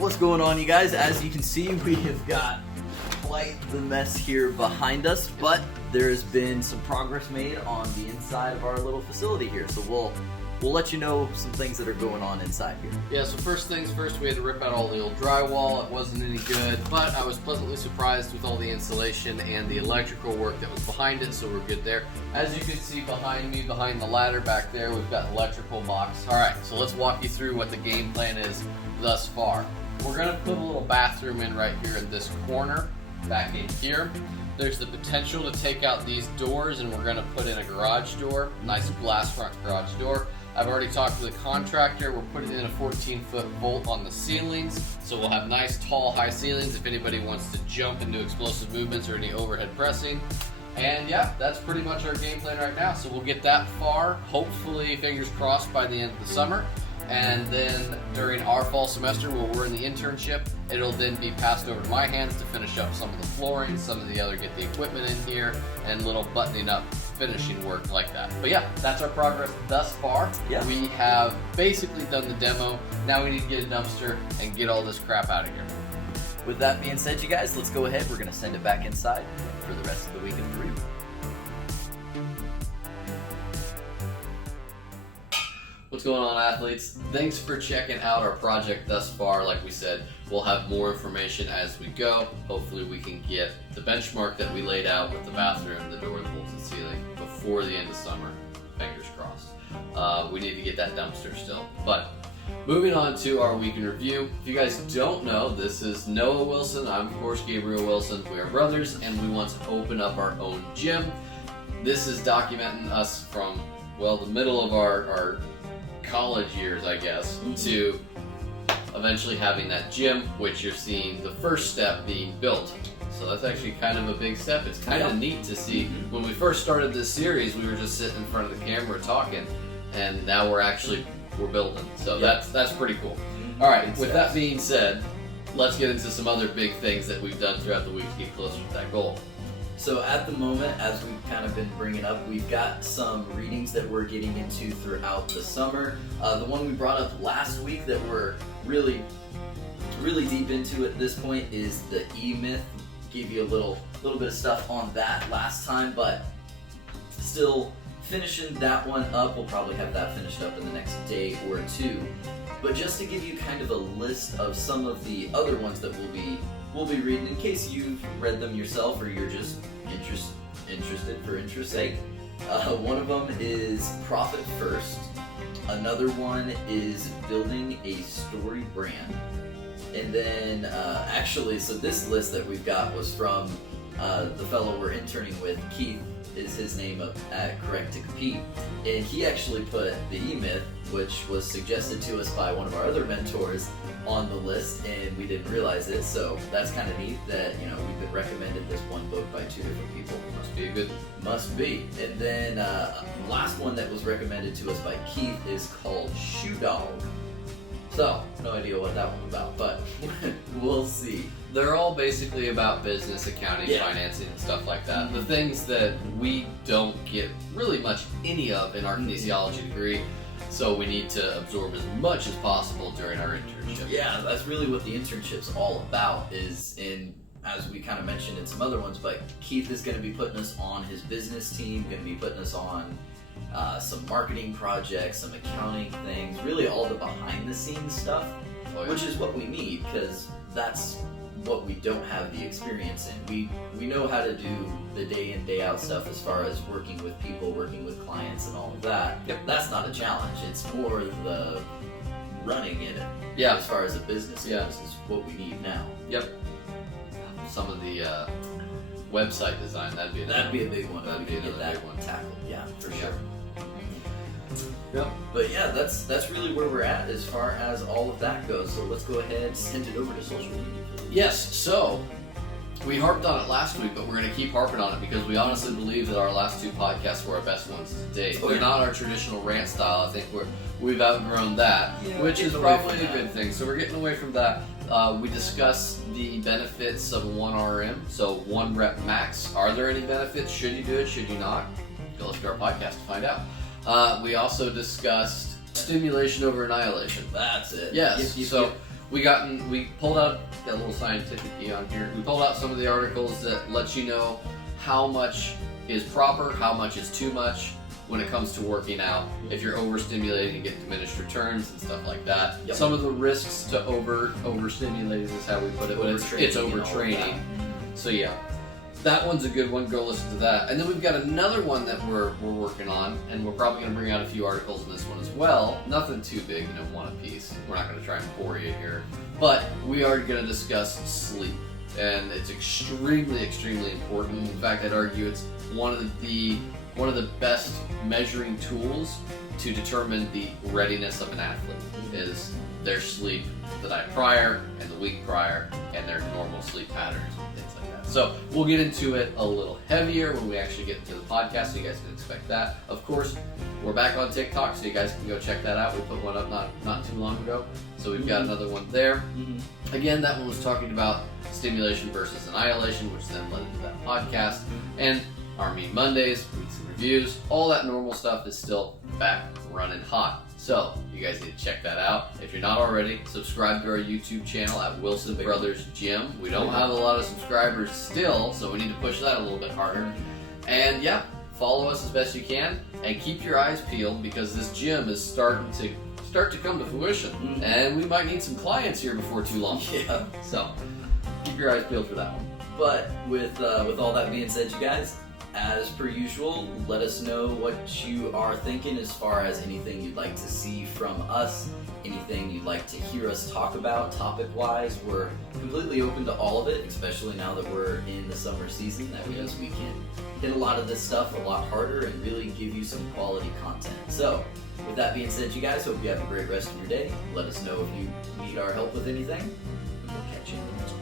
What's going on, you guys? As you can see, we have got quite the mess here behind us, but there has been some progress made on the inside of our little facility here, so we'll let you know some things that are going on inside here. Yeah, so first things first, we had to rip out all the old drywall. It wasn't any good, but I was pleasantly surprised with all the insulation and the electrical work that was behind it, so we're good there. As you can see behind me, behind the ladder back there, we've got an electrical box. Alright, so let's walk you through what the game plan is thus far. We're going to put a little bathroom in right here in this corner, back in here. There's the potential to take out these doors, and we're going to put in a garage door, nice glass front garage door. I've already talked to the contractor. We're putting in a 14-foot bolt on the ceilings, so we'll have nice, tall, high ceilings if anybody wants to jump and do explosive movements or any overhead pressing. And yeah, that's pretty much our game plan right now. So we'll get that far, hopefully, fingers crossed, by the end of the summer. And then during our fall semester, where we're in the internship, it'll then be passed over to my hands to finish up some of the flooring, some of the other, get the equipment in here, and little buttoning up finishing work like that. But yeah, that's our progress thus far. Yeah. We have basically done the demo. Now we need to get a dumpster and get all this crap out of here. With that being said, you guys, let's go ahead. We're going to send it back inside for the rest of the week of 3. What's going on, athletes? Thanks for checking out our project thus far. Like we said, we'll have more information as we go. Hopefully we can get the benchmark that we laid out with the bathroom, the door, the bolts, and ceiling before the end of summer. Fingers crossed. We need to get that dumpster still. But moving on to our week in review. If you guys don't know, this is Noah Wilson. I'm, of course, Gabriel Wilson. We are brothers, and we want to open up our own gym. This is documenting us from, well, the middle of our college years, I guess, to eventually having that gym, which you're seeing the first step being built. So that's actually kind of a big step. It's kind of neat to see. When we first started this series, we were just sitting in front of the camera talking, and now we're building. So that's pretty cool. All right, with that being said, let's get into some other big things that we've done throughout the week to get closer to that goal. So at the moment, as we've kind of been bringing up, we've got some readings that we're getting into throughout the summer. The one we brought up last week that we're really deep into at this point is the E-Myth. Gave you a little bit of stuff on that last time, but still finishing that one up. We'll probably have that finished up in the next day or two. But just to give you kind of a list of some of the other ones that we'll be reading in case you've read them yourself or you're just interested for interest's sake. One of them is Profit First. Another one is Building a Story Brand. And then so this list that we've got was from the fellow we're interning with, Keith is his name at Correct to Compete. And he actually put the E-Myth, which was suggested to us by one of our other mentors, on the list, and we didn't realize it. So that's kind of neat that, we've been recommended this one book by 2 different people. Must be. And then last one that was recommended to us by Keith is called Shoe Dog. So, no idea what that one's about, but we'll see. They're all basically about business, accounting, financing, and stuff like that. The things that we don't get really much any of in our kinesiology degree, so we need to absorb as much as possible during our internship. Yeah, that's really what the internship's all about, as we kind of mentioned in some other ones, but Keith is going to be putting us on his business team, going to be putting us on some marketing projects, some accounting things, really all the behind-the-scenes stuff, which is what we need, because that's what we don't have the experience in. We know how to do the day in, day out stuff as far as working with people, working with clients, and all of that. That's not a challenge. It's more the running in it. As far as a business goes, is what we need now. Some of the website design, that'd be a big one. That'd be another big one tackled. Yeah, for sure. Mm-hmm. But yeah, that's really where we're at as far as all of that goes. So let's go ahead and send it over to social media. Yes, so we harped on it last week, but we're going to keep harping on it because we honestly believe that our last 2 podcasts were our best ones to date. They're not our traditional rant style. I think we've outgrown that, which is probably a good thing. So we're getting away from that. We discussed the benefits of 1RM, so 1 rep max. Are there any benefits? Should you do it? Should you not? Go listen to our podcast to find out. We also discussed stimulation over annihilation. That's it. Yes. So we pulled out that little scientific key on here. We pulled out some of the articles that let you know how much is proper, how much is too much when it comes to working out. If you're overstimulating, you get diminished returns and stuff like that. Yep. Some of the risks to overstimulating is how we put it, but it's overtraining. So yeah, that one's a good one. Go listen to that. And then we've got another one that we're working on, and we're probably going to bring out a few articles in this one as well. Nothing too big, one a piece. We're not going to try and bore you here, but we are going to discuss sleep, and it's extremely, extremely important. In fact, I'd argue it's one of the best measuring tools to determine the readiness of an athlete is their sleep the night prior and the week prior and their normal sleep patterns and things like that. So we'll get into it a little heavier when we actually get into the podcast, so you guys can expect that. Of course, we're back on TikTok, so you guys can go check that out. We put one up not too long ago, so we've got another one there. Again, that one was talking about stimulation versus annihilation, which then led into that podcast. And our Mean Mondays, weeks and reviews, all that normal stuff is still back running hot. So you guys need to check that out. If you're not already, subscribe to our YouTube channel at Wilson Brothers Gym. We don't have a lot of subscribers still, so we need to push that a little bit harder. And yeah, follow us as best you can and keep your eyes peeled, because this gym is starting to come to fruition, and we might need some clients here before too long. Yeah. So keep your eyes peeled for that one. But with all that being said, you guys, as per usual, let us know what you are thinking as far as anything you'd like to see from us, anything you'd like to hear us talk about topic-wise. We're completely open to all of it, especially now that we're in the summer season. That means we can hit a lot of this stuff a lot harder and really give you some quality content. So, with that being said, you guys, hope you have a great rest of your day. Let us know if you need our help with anything, and we'll catch you in the next one.